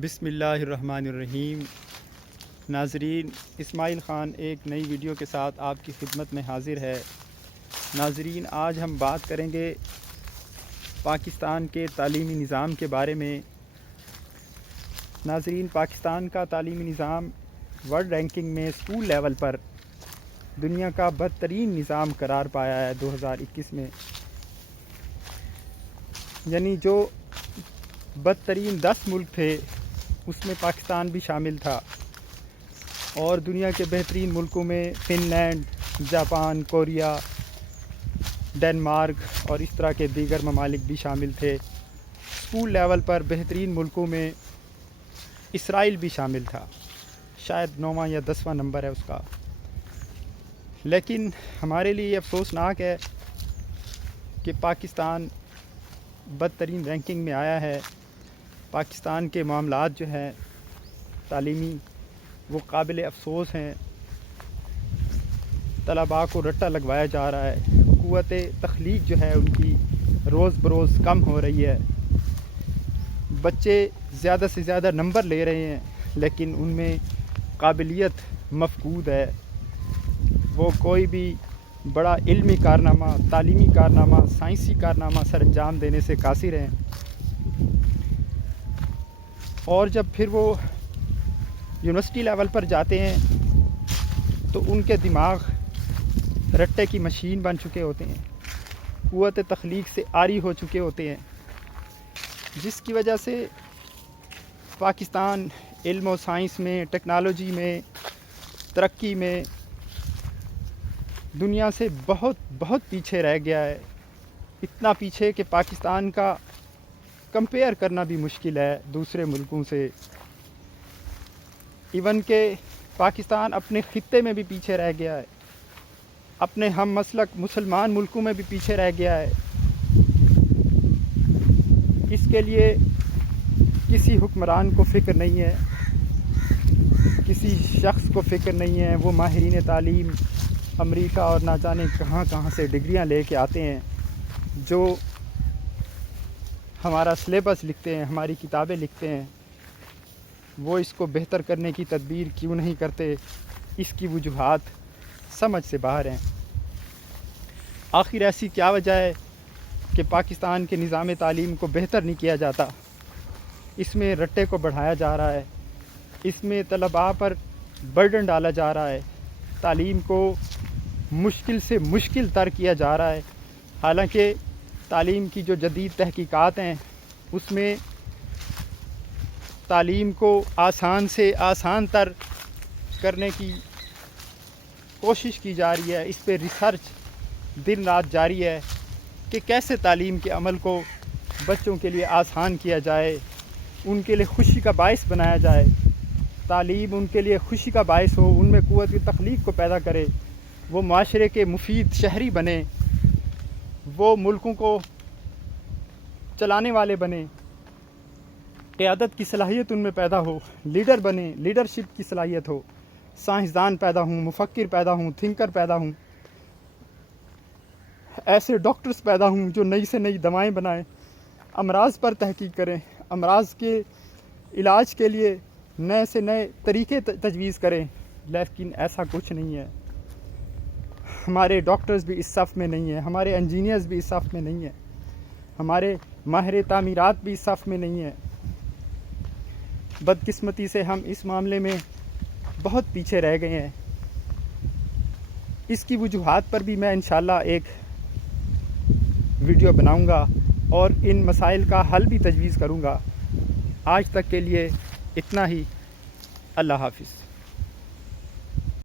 بسم اللہ الرحمن الرحیم۔ ناظرین، اسماعیل خان ایک نئی ویڈیو کے ساتھ آپ کی خدمت میں حاضر ہے۔ ناظرین، آج ہم بات کریں گے پاکستان کے تعلیمی نظام کے بارے میں۔ ناظرین، پاکستان کا تعلیمی نظام ورلڈ رینکنگ میں اسکول لیول پر دنیا کا بدترین نظام قرار پایا ہے 2021 میں۔ یعنی جو بدترین 10 ملک تھے اس میں پاکستان بھی شامل تھا، اور دنیا کے بہترین ملکوں میں Finland, Japan, Korea, Denmark اور اس طرح کے دیگر ممالک بھی شامل تھے۔ اسکول لیول پر بہترین ملکوں میں اسرائیل بھی شامل تھا، شاید 9واں یا 10واں نمبر ہے اس کا۔ لیکن ہمارے لیے یہ افسوسناک ہے کہ پاکستان بدترین رینکنگ میں آیا ہے۔ پاکستان کے معاملات جو ہیں تعلیمی وہ قابل افسوس ہیں۔ طلباء کو رٹا لگوایا جا رہا ہے، قوت تخلیق جو ہے ان کی روز بروز کم ہو رہی ہے۔ بچے زیادہ سے زیادہ نمبر لے رہے ہیں لیکن ان میں قابلیت مفقود ہے۔ وہ کوئی بھی بڑا علمی کارنامہ، تعلیمی کارنامہ، سائنسی کارنامہ سر انجام دینے سے قاصر ہیں۔ اور جب پھر وہ یونیورسٹی لیول پر جاتے ہیں تو ان کے دماغ رٹے کی مشین بن چکے ہوتے ہیں، قوت تخلیق سے عاری ہو چکے ہوتے ہیں، جس کی وجہ سے پاکستان علم و سائنس میں، ٹیکنالوجی میں، ترقی میں دنیا سے بہت پیچھے رہ گیا ہے۔ اتنا پیچھے کہ پاکستان کا کمپیئر کرنا بھی مشکل ہے دوسرے ملکوں سے۔ ایون کہ پاکستان اپنے خطے میں بھی پیچھے رہ گیا ہے، اپنے ہم مسلک مسلمان ملکوں میں بھی پیچھے رہ گیا ہے۔ اس کے لیے کسی حکمران کو فکر نہیں ہے، کسی شخص کو فکر نہیں ہے۔ وہ ماہرین تعلیم امریکہ اور نہ جانے کہاں کہاں سے ڈگریاں لے کے آتے ہیں، جو ہمارا سلیبس لکھتے ہیں، ہماری کتابیں لکھتے ہیں۔ وہ اس کو بہتر کرنے کی تدبیر کیوں نہیں کرتے؟ اس کی وجوہات سمجھ سے باہر ہیں۔ آخر ایسی کیا وجہ ہے کہ پاکستان کے نظام تعلیم کو بہتر نہیں کیا جاتا؟ اس میں رٹے کو بڑھایا جا رہا ہے، اس میں طلباء پر برڈن ڈالا جا رہا ہے، تعلیم کو مشکل سے مشکل تر کیا جا رہا ہے۔ حالانکہ تعلیم کی جو جدید تحقیقات ہیں اس میں تعلیم کو آسان سے آسان تر کرنے کی کوشش کی جا رہی ہے۔ اس پہ ریسرچ دن رات جاری ہے کہ کیسے تعلیم کے عمل کو بچوں کے لیے آسان کیا جائے، ان کے لیے خوشی کا باعث بنایا جائے، تعلیم ان کے لیے خوشی کا باعث ہو، ان میں قوت تخلیق کو پیدا کرے، وہ معاشرے کے مفید شہری بنے، وہ ملکوں کو چلانے والے بنے، قیادت کی صلاحیت ان میں پیدا ہو، لیڈر بنے، لیڈرشپ کی صلاحیت ہو، سائنسدان پیدا ہوں، مفکر پیدا ہوں، تھنکر پیدا ہوں، ایسے ڈاکٹرز پیدا ہوں جو نئی سے نئی دوائیں بنائیں، امراض پر تحقیق کریں، امراض کے علاج کے لیے نئے سے نئے طریقے تجویز کریں۔ لیکن ایسا کچھ نہیں ہے۔ ہمارے ڈاکٹرز بھی اس صف میں نہیں ہیں، ہمارے انجینئرز بھی اس صف میں نہیں ہیں، ہمارے ماہر تعمیرات بھی اس صف میں نہیں ہیں۔ بدقسمتی سے ہم اس معاملے میں بہت پیچھے رہ گئے ہیں۔ اس کی وجوہات پر بھی میں انشاءاللہ ایک ویڈیو بناؤں گا اور ان مسائل کا حل بھی تجویز کروں گا۔ آج تک کے لیے اتنا ہی۔ اللہ حافظ۔